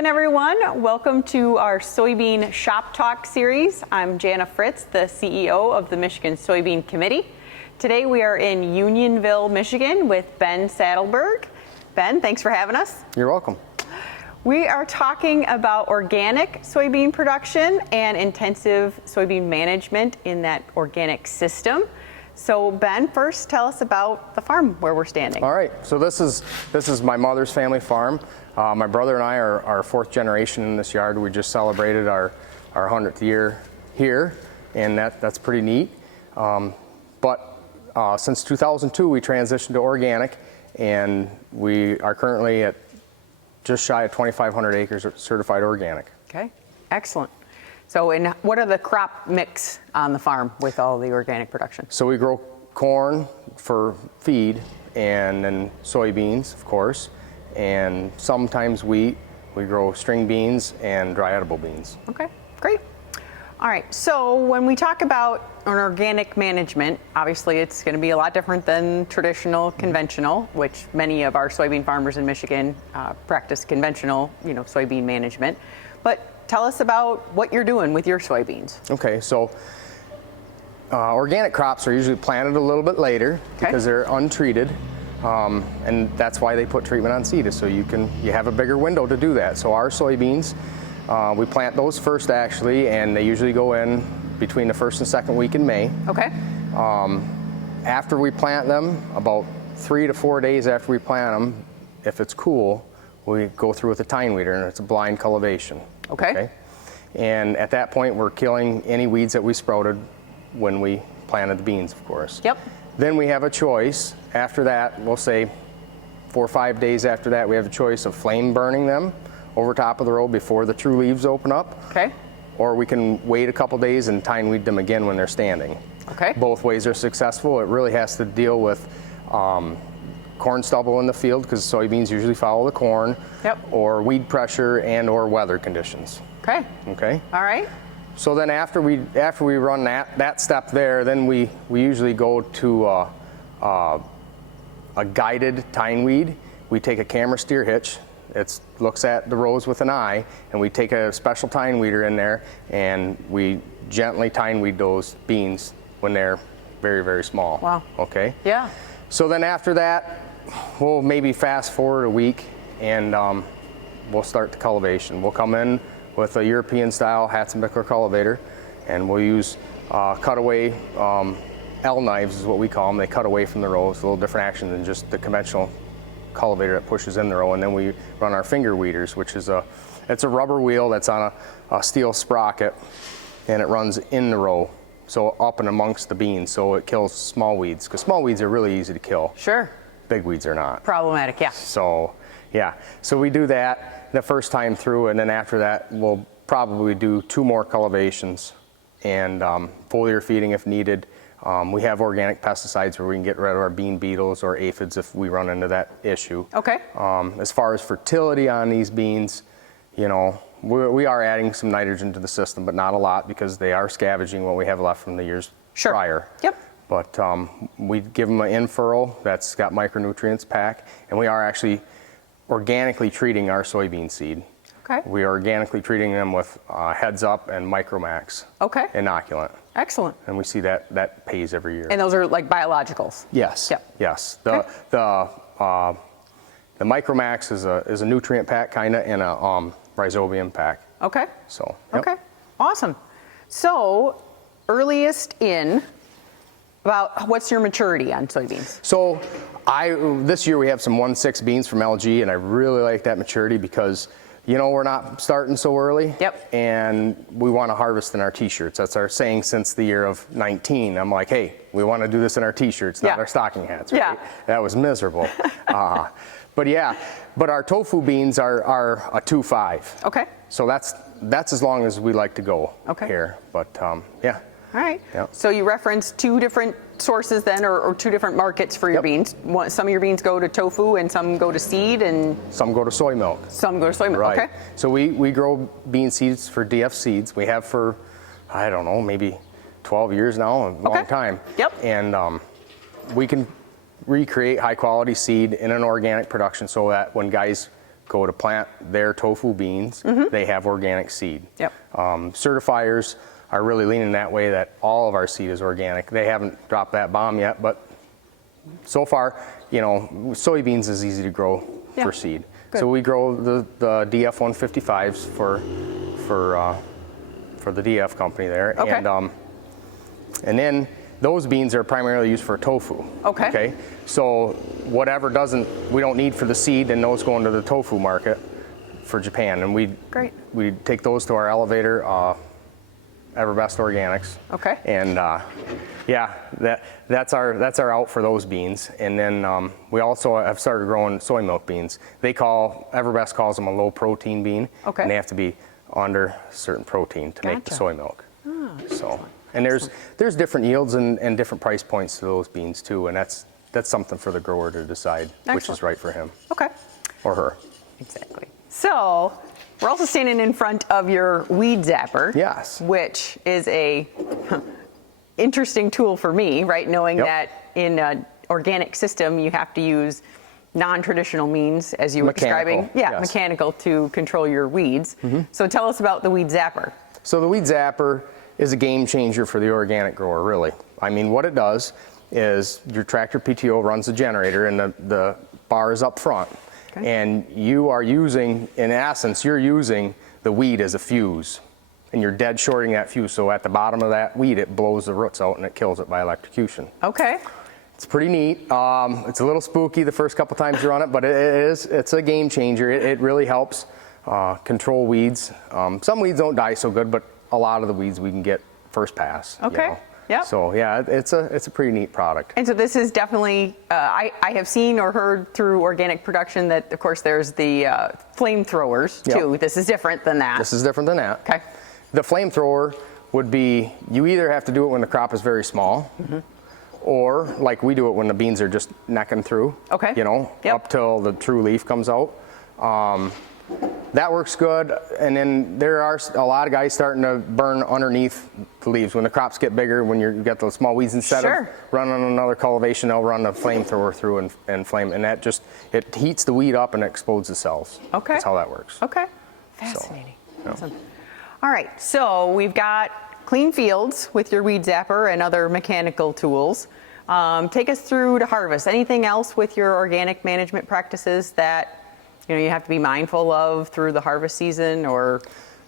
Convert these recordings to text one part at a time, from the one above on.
again, everyone. Welcome to our Soybean Shoptalk series. I'm Janna Fritz, the CEO of the Michigan Soybean Committee. Today we are in Unionville, Michigan with Ben Sattelberg. Ben, thanks for having us. You're welcome. We are talking about organic soybean production and intensive soybean management in that organic system. So Ben, first tell us about the farm where we're standing. All right, so this is my mother's family farm. My brother and I are fourth generation in this yard. We just celebrated our 100th year here, and that's pretty neat. But since 2002, we transitioned to organic, and we are currently at just shy of 2,500 acres of certified organic. Okay, excellent. So, and what are the crop mix on the farm with all the organic production? So we grow corn for feed, and then soybeans, of course, and sometimes wheat. We grow string beans and dry edible beans. Okay, great. All right, so when we talk about an organic management, obviously it's going to be a lot different than traditional conventional, which many of our soybean farmers in Michigan practice conventional, soybean management. But tell us about what you're doing with your soybeans. Okay, so organic crops are usually planted a little bit later because they're untreated, and that's why they put treatment on seed, is so you have a bigger window to do that. So our soybeans, we plant those first actually, and they usually go in between the first and second week in May. Okay. After we plant them, about 3 to 4 days after we plant them, if it's cool, we go through with a tine weeder, and it's a blind cultivation. Okay. And at that point, we're killing any weeds that we sprouted when we planted the beans, of course. Yep. Then we have a choice. After that, we'll say 4 or 5 days after that, we have a choice of flame burning them over top of the row before the true leaves open up. Okay. Or we can wait a couple days and tine weed them again when they're standing. Okay. Both ways are successful. It really has to deal with corn stubble in the field, because soybeans usually follow the corn. Yep. Or weed pressure and or weather conditions. Okay. Okay. All right. So then after we run that step there, then we usually go to a guided tine weed. We take a camera steer hitch. It looks at the rows with an eye, and we take a special tine weeder in there, and we gently tine weed those beans when they're very, very small. Wow. Okay? Yeah. So then after that, we'll maybe fast forward a week, and we'll start the cultivation. We'll come in with a European style Hatzenbickler cultivator, and we'll use cutaway L knives is what we call them. They cut away from the rows, a little different action than just the conventional cultivator that pushes in the row. And then we run our finger weeders, which is it's a rubber wheel that's on a steel sprocket, and it runs in the row, so up and amongst the beans, so it kills small weeds, because small weeds are really easy to kill. Sure. Big weeds are not. Problematic, yeah. So yeah, so we do that the first time through, and then after that we'll probably do 2 more cultivations and foliar feeding if needed. We have organic pesticides where we can get rid of our bean beetles or aphids if we run into that issue. Okay. As far as fertility on these beans, we are adding some nitrogen to the system, but not a lot, because they are scavenging what we have left from the years prior. Yep. But we give them an in-furrow that's got micronutrients pack, and we are actually organically treating our soybean seed. Okay. We are organically treating them with Heads Up and Micromax inoculant. Excellent. And we see that pays every year. And those are like biologicals? Yes. Yep. Yes. The Micromax is a nutrient pack kind of, and a rhizobium pack. Okay. So. Yep. Okay. Awesome. So earliest in, about what's your maturity on soybeans? So this year we have some 1.6 beans from LG, and I really like that maturity because we're not starting so early. Yep. And we want to harvest in our t-shirts. That's our saying since the year of 19. I'm like, hey, we want to do this in our t-shirts, not our stocking hats, right? Yeah. That was miserable. But our tofu beans are a 2.5. Okay. So that's as long as we like to go here. But yeah. All right. Yep. So you referenced 2 different sources then, or 2 different markets for your beans. Some of your beans go to tofu, and some go to seed, and some go to soy milk. Some go to soy milk. Right. Okay. So we grow bean seeds for DF Seeds. We have for, I don't know, maybe 12 years now, a long time. Yep. And we can recreate high quality seed in an organic production, so that when guys go to plant their tofu beans, they have organic seed. Yep. Certifiers are really leaning that way, that all of our seed is organic. They haven't dropped that bomb yet, but so far, you know, soybeans is easy to grow for seed. Good. So we grow the DF 155s for the DF company there. Okay. And then those beans are primarily used for tofu. Okay. So whatever we don't need for the seed, then those go into the tofu market for Japan. And we take those to our elevator, Everbest Organics. Okay. And yeah, that's our out for those beans. And then we also have started growing soy milk beans. Everbest calls them a low protein bean. Okay. And they have to be under a certain protein to make the soy milk. Oh, so, and there's different yields and different price points to those beans too, and that's something for the grower to decide which is right for him. Okay. Or her. Exactly. So we're also standing in front of your weed zapper. Yes. Which is a interesting tool for me, right? Knowing that in an organic system you have to use non-traditional means, as you were describing. Yeah, yes. Mechanical to control your weeds. So tell us about the weed zapper. So the weed zapper is a game changer for the organic grower, really. I mean, what it does is your tractor PTO runs the generator and the bar is up front. Okay. And you are using, in essence, you're using the weed as a fuse. And you're dead shorting that fuse. So at the bottom of that weed, it blows the roots out and it kills it by electrocution. Okay. It's pretty neat. It's a little spooky the first couple times you run it, but it's a game changer. It really helps control weeds. Some weeds don't die so good, but a lot of the weeds we can get first pass. Okay. You know? Yep. So yeah, it's a pretty neat product. And so this is definitely, I have seen or heard through organic production that, of course, there's the flamethrowers too. This is different than that. This is different than that. Okay. The flamethrower would be, you either have to do it when the crop is very small, or like we do it when the beans are just necking through. Okay. You know, up till the true leaf comes out. That works good, and then there are a lot of guys starting to burn underneath the leaves. When the crops get bigger, when you've got those small weeds, instead of running another cultivation, they'll run a flamethrower through and flame, and that just, it heats the weed up and explodes the cells. Okay. That's how that works. Okay. Fascinating. So, Awesome. All right, so we've got clean fields with your weed zapper and other mechanical tools. Take us through to harvest. Anything else with your organic management practices that you have to be mindful of through the harvest season, or?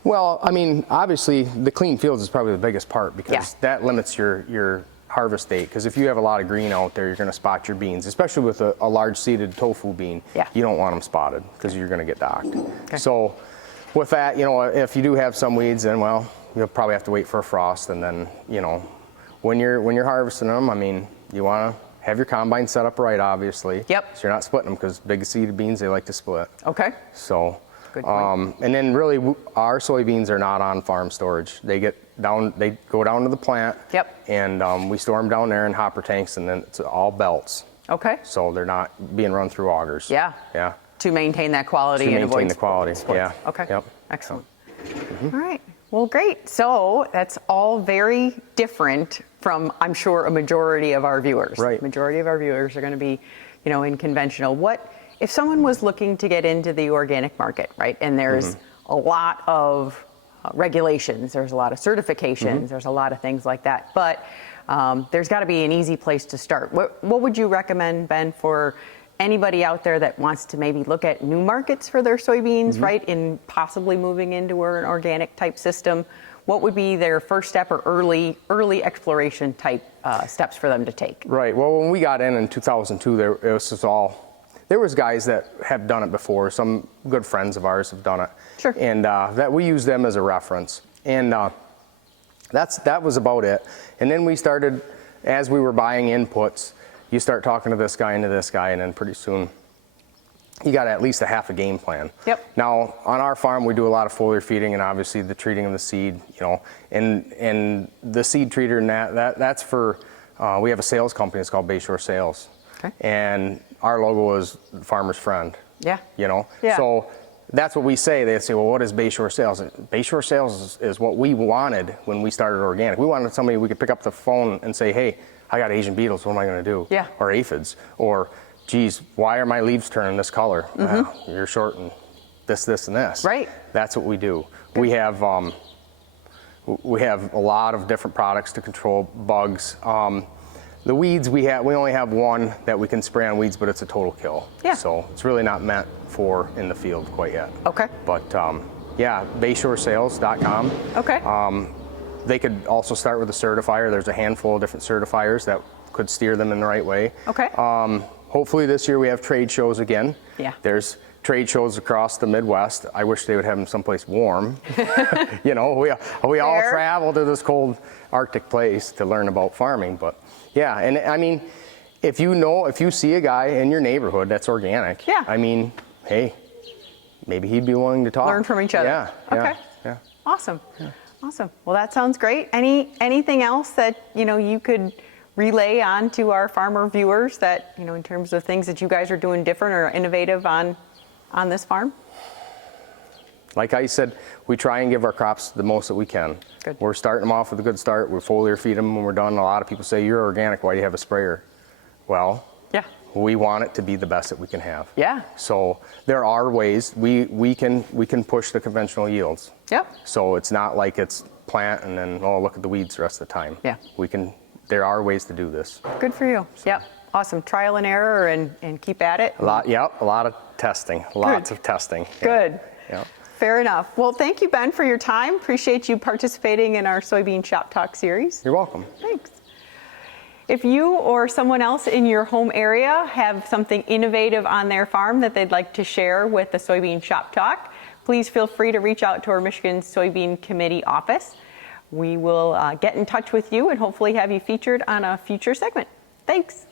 Well, I mean, obviously the clean fields is probably the biggest part, because that limits your harvest date. Because if you have a lot of green out there, you're going to spot your beans, especially with a large seeded tofu bean. You don't want them spotted because you're going to get docked. Okay. So with that, if you do have some weeds, then well, you'll probably have to wait for a frost, and then when you're harvesting them, I mean, you want to have your combine set up right, obviously. Yep. So you're not splitting them, because big seeded beans, they like to split. Okay. So, good point. And then really, our soybeans are not on farm storage. They go down to the plant. Yep. And we store them down there in hopper tanks, and then it's all belts. Okay. So they're not being run through augers. Yeah. Yeah. To maintain that quality and avoid the quality. Yeah. Okay. Yep. Excellent. All right. Well, great. So that's all very different from, I'm sure, a majority of our viewers. Right. The majority of our viewers are going to be, in conventional. What if someone was looking to get into the organic market, right? And there's a lot of regulations, there's a lot of certifications, there's a lot of things like that. But there's got to be an easy place to start. What would you recommend, Ben, for anybody out there that wants to maybe look at new markets for their soybeans, right, in possibly moving into an organic type system? What would be their first step or early exploration type steps for them to take? Right. Well, when we got in 2002, there was guys that have done it before. Some good friends of ours have done it. Sure. And that we use them as a reference. And that was about it. And then we started, as we were buying inputs, you start talking to this guy and to this guy, and then pretty soon you got at least a half a game plan. Yep. Now, on our farm, we do a lot of foliar feeding and obviously the treating of the seed, and the seed treater, and that's for, we have a sales company, it's called Bayshore Sales. Okay. And our logo is Farmer's Friend. Yeah. Yeah. So that's what we say. They say, well, what is Bayshore Sales? Bayshore Sales is what we wanted when we started organic. We wanted somebody we could pick up the phone and say, hey, I got Asian beetles, what am I going to do? Or aphids, or geez, why are my leaves turning this color? You're shorting this, this, and this. Right. That's what we do. We have a lot of different products to control bugs. The weeds we only have one that we can spray on weeds, but it's a total kill. Yeah. So it's really not meant for in the field quite yet. Okay. But yeah, bayshoresales.com. Okay. They could also start with a certifier. There's a handful of different certifiers that could steer them in the right way. Okay. Hopefully this year we have trade shows again. Yeah. There's trade shows across the Midwest. I wish they would have them someplace warm. You know, we all travel to this cold Arctic place to learn about farming, but yeah, and I mean, if you see a guy in your neighborhood that's organic, yeah. I mean, hey, maybe he'd be willing to talk. Learn from each other. Yeah. Okay. Yeah. Awesome. Yeah. Awesome. Well, that sounds great. Anything else that, you could relay on to our farmer viewers that, in terms of things that you guys are doing different or innovative on this farm? Like I said, we try and give our crops the most that we can. Good. We're starting them off with a good start. We foliar feed them when we're done. A lot of people say, you're organic, why do you have a sprayer? Well, yeah, we want it to be the best that we can have. Yeah. So there are ways we can push the conventional yields. Yep. So it's not like it's plant and then, oh, look at the weeds the rest of the time. Yeah. There are ways to do this. Good for you. So. Yep. Awesome. Trial and error and keep at it. A lot of testing. Lots of testing. Good. Yeah. Fair enough. Well, thank you, Ben, for your time. Appreciate you participating in our Soybean Shop Talk series. You're welcome. Thanks. If you or someone else in your home area have something innovative on their farm that they'd like to share with the Soybean Shop Talk, please feel free to reach out to our Michigan Soybean Committee office. We will get in touch with you and hopefully have you featured on a future segment. Thanks.